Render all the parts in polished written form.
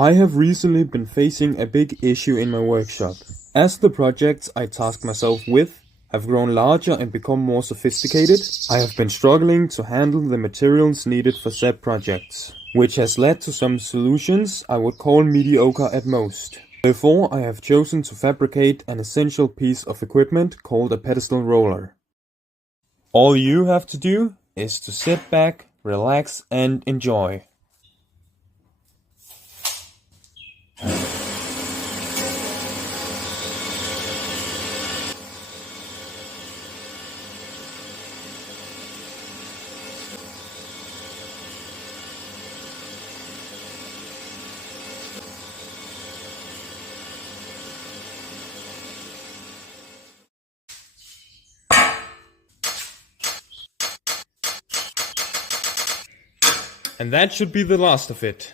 I have recently been facing a big issue in my workshop. As the projects I task myself with have grown larger and become more sophisticated, I have been struggling to handle the materials needed for said projects, which has led to some solutions I would call mediocre at most. Therefore, I have chosen to fabricate an essential piece of equipment called a pedestal roller. All you have to do is to sit back, relax, and enjoy. And that should be the last of it.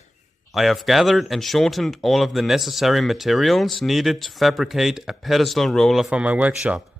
I have gathered and shortened all of the necessary materials needed to fabricate a pedestal roller for my workshop.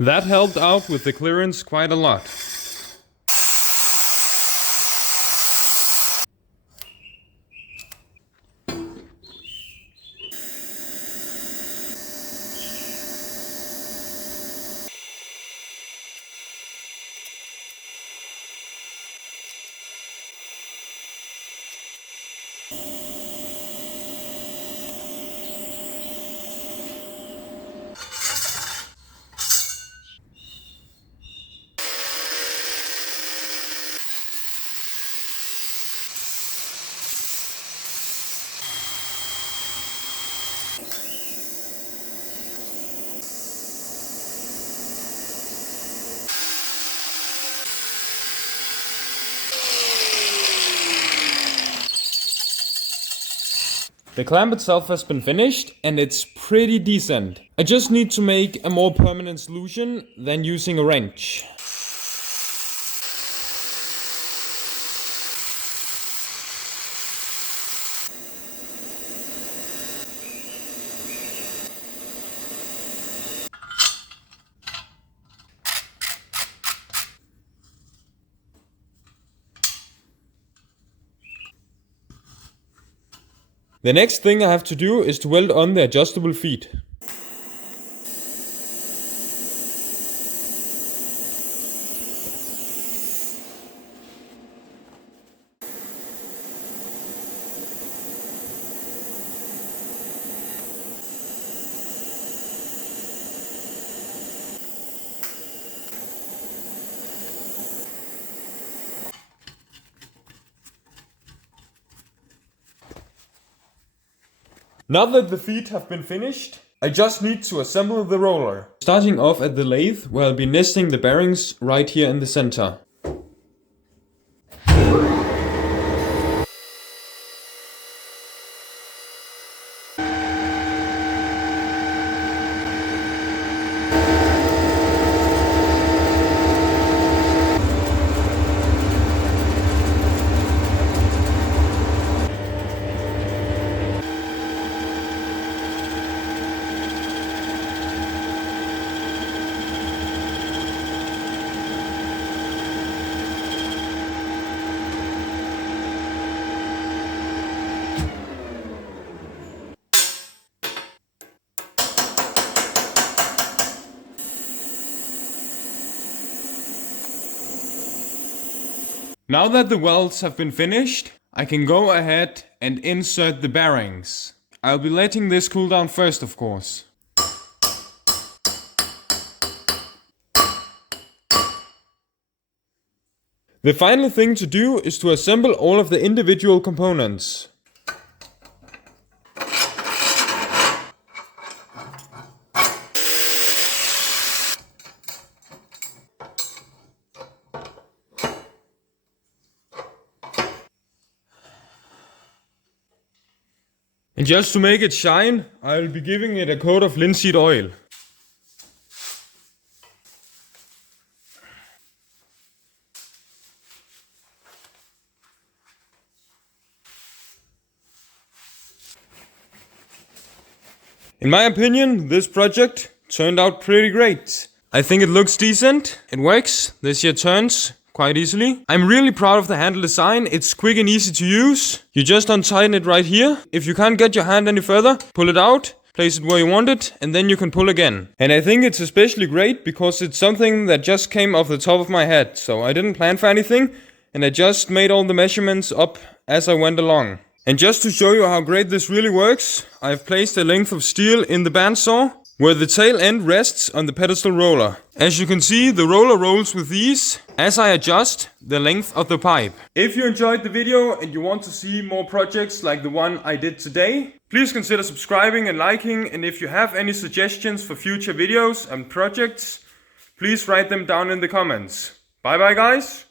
That helped out with the clearance quite a lot. The clamp itself has been finished and it's pretty decent. I just need to make a more permanent solution than using a wrench. The next thing I have to do is to weld on the adjustable feet. Now that the feet have been finished, I just need to assemble the roller. Starting off at the lathe, where I'll be nesting the bearings right here in the center. Now that the welds have been finished, I can go ahead and insert the bearings. I'll be letting this cool down first, of course. The final thing to do is to assemble all of the individual components. And just to make it shine, I'll be giving it a coat of linseed oil. In my opinion, this project turned out pretty great. I think it looks decent, it works, this here turns quite easily. I'm really proud of the handle design, it's quick and easy to use. You just untighten it right here. If you can't get your hand any further, pull it out, place it where you want it, and then you can pull again. And I think it's especially great because it's something that just came off the top of my head. So I didn't plan for anything, and I just made all the measurements up as I went along. And just to show you how great this really works, I've placed a length of steel in the bandsaw, where the tail end rests on the pedestal roller. As you can see, the roller rolls with ease as I adjust the length of the pipe. If you enjoyed the video and you want to see more projects like the one I did today, please consider subscribing and liking, and if you have any suggestions for future videos and projects, please write them down in the comments. Bye bye guys!